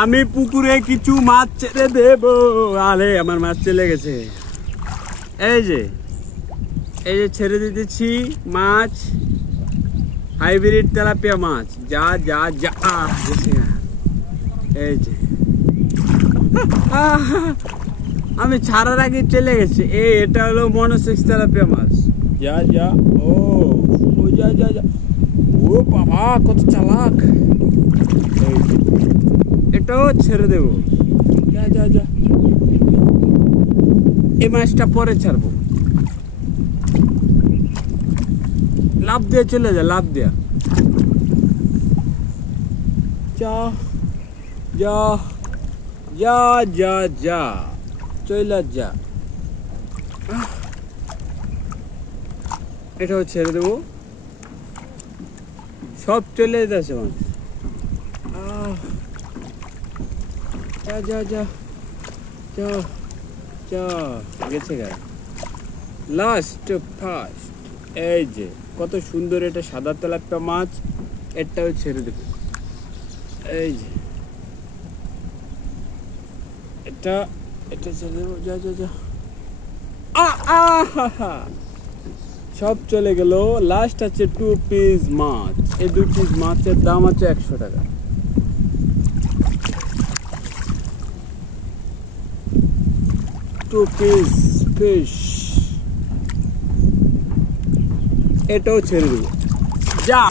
আমি পুকুরে কিছু মাছ ছেড়ে দেব। আরে আমার মাছ চলে গেছে। এই যে ছেড়ে দিতেছি মাছ, হাইব্রিড তেলাপিয়া মাছ। যা যা যা এই যে আমি ছাড়ার আগে চলে গেছে। এটা হলো মনোসেক্স তেলাপিয়া মাছ। যা যা ও যা যা যা। ও বাবা কত চালাক। এটাও ছেড়ে দেব। যা যা যা। এই মাছটা পরে ছাড়বো। লাভ দিয়ে চলে যা, লাভ দিয়া। যা যা যা যা যা চলে যা। এটাও ছেড়ে দেবো। সব চলে যেতেছে মাছ। যা যা যা যা যা গেছে গায়ে। Last first. এই যে কত সুন্দর, এটা সাদা তেলাপিয়া মাছ। এটাও ছেড়ে দেবো। এই যে এটা ছেড়ে দেবো। যা যা যা। সব চলে গেল। লাস্ট আছে 2 পিস মাছ। এই 2 পিস মাছের দাম আছে 100 টাকা। ফিশ। এটাও ছেড়ে দেবো। যা